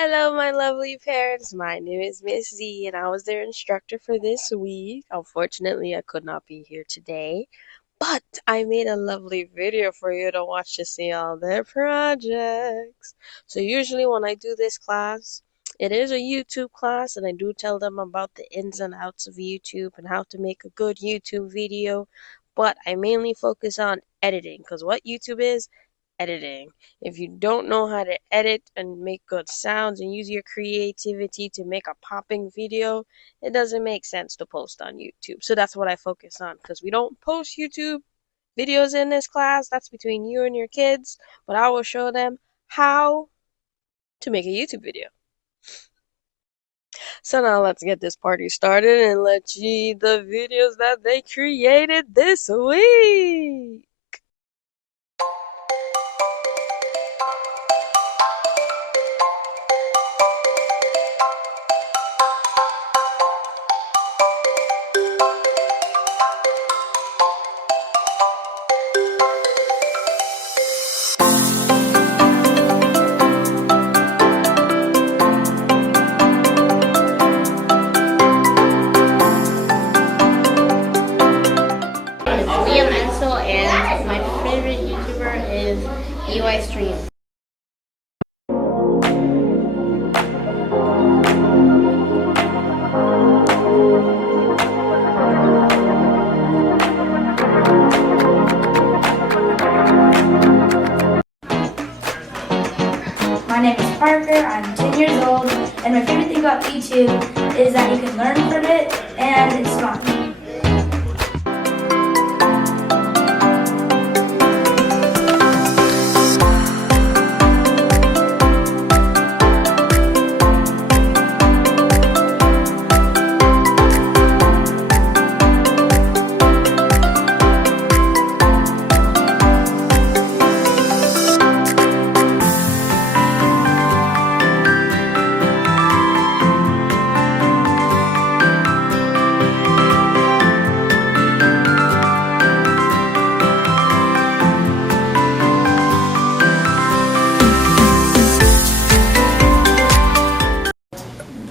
Hello, my lovely parents. My name is Miss Z, and I was their instructor for this week. Unfortunately, I could not be here today, but I made a lovely video for you to watch to see all their projects. So, usually, when I do this class, it is a YouTube class, and I do tell them about the ins and outs of YouTube and how to make a good YouTube video. But I mainly focus on editing because what YouTube is, editing. If you don't know how to edit and make good sounds and use your creativity to make a popping video, it doesn't make sense to post on YouTube. So that's what I focus on because we don't post YouTube videos in this class. That's between you and your kids, but I will show them how to make a YouTube video. So now let's get this party started and let's see the videos that they created this week. And my favorite YouTuber is UI Stream. My name is Parker, I'm 10 years old, and my favorite thing about YouTube is that you can learn from it and it's fun.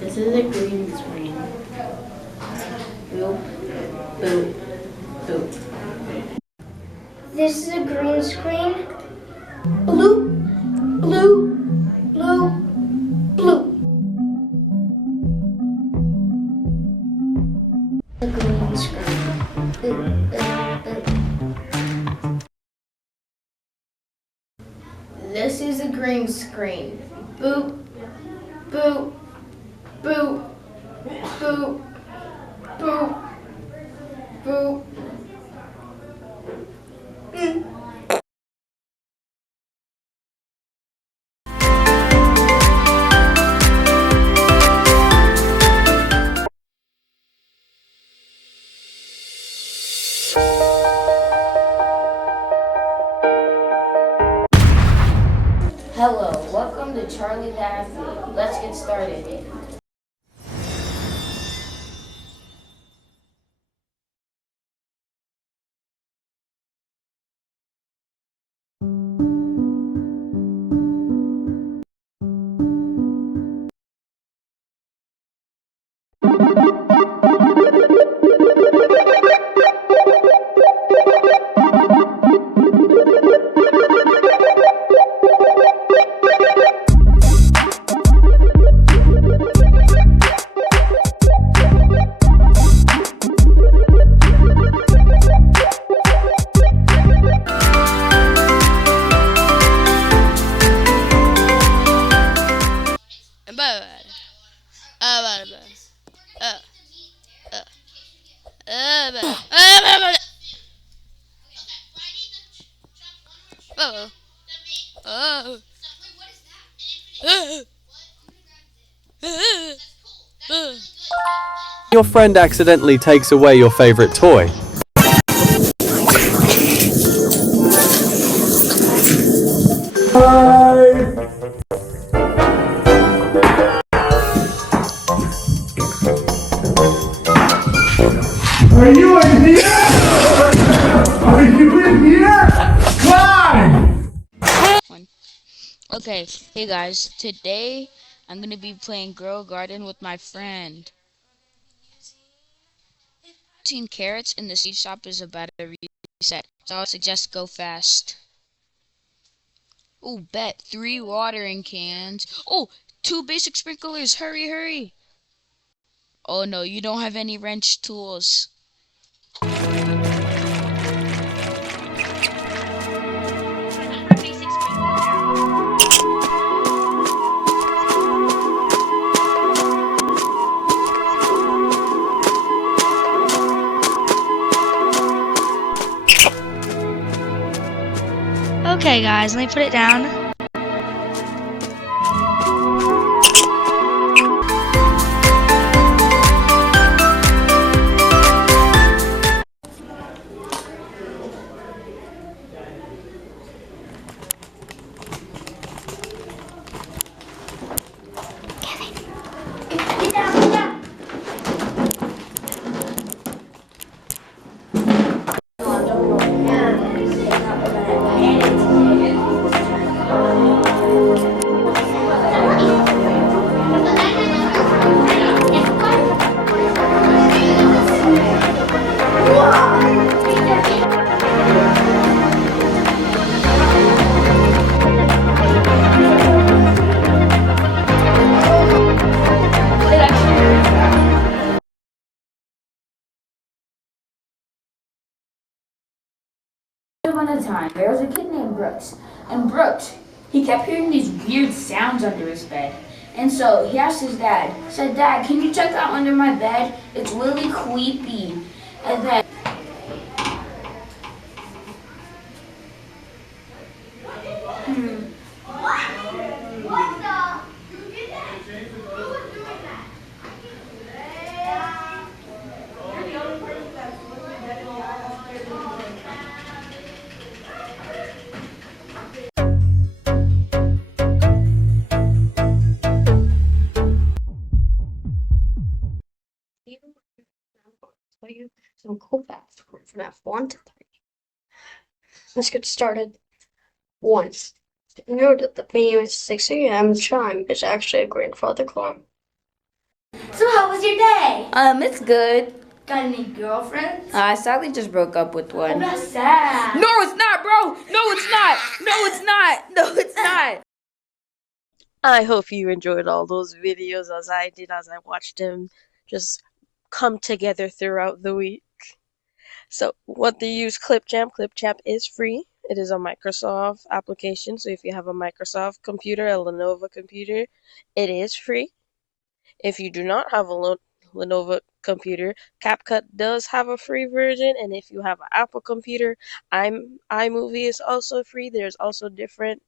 This is a green screen. Boop, boop, boop. This is a green screen. Bloop, bloop, bloop, bloop. A green screen. Boop, boop, boop. This is a green screen. Boop, boop, boop, boop, boop, boop. Hello, welcome to Charlie the Athlete. Let's get started. Your friend accidentally takes away your favorite toy. Are you in here? Are you in here? Climb! Okay, hey guys, today I'm gonna be playing Grow Garden with my friend. 15 carrots in the seed shop is about to reset, so I would suggest go fast. Oh, bet 3 watering cans. Oh, 2 basic sprinklers. Hurry, hurry. Oh no, you don't have any wrench tools. Okay, guys, let me put it down. Get down, get down. Once upon a time, there was a kid named Brooks. And Brooks, he kept hearing these weird sounds under his bed. And so he asked his dad, said, "Dad, can you check out under my bed? It's really creepy." And then tell you some cool facts from F1 to 3. Let's get started. 1. Note that the famous 6 a.m. chime is actually a grandfather clock. So how was your day? It's good. Got any girlfriends? I sadly just broke up with Oh, one. that's sad. No, it's not, bro. No, it's not. No, it's not. No, it's not. I hope you enjoyed all those videos as I did as I watched them just come together throughout the week. So, what they use ClipChamp. ClipChamp is free. It is a Microsoft application. So, if you have a Microsoft computer, a Lenovo computer, it is free. If you do not have a Lenovo computer, CapCut does have a free version, and if you have an Apple computer, iMovie is also free. There's also different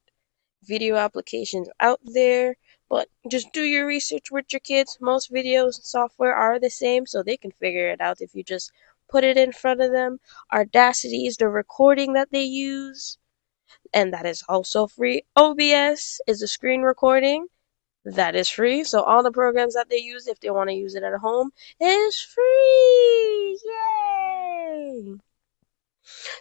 video applications out there, but just do your research with your kids. Most videos software are the same, so they can figure it out if you just put it in front of them. Audacity is the recording that they use, and that is also free. OBS is a screen recording. That is free. So all the programs that they use, if they want to use it at home, is free. Yay!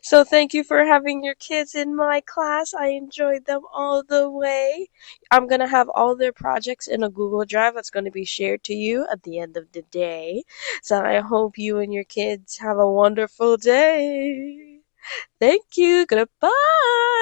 So thank you for having your kids in my class. I enjoyed them all the way. I'm going to have all their projects in a Google Drive that's going to be shared to you at the end of the day. So I hope you and your kids have a wonderful day. Thank you. Goodbye.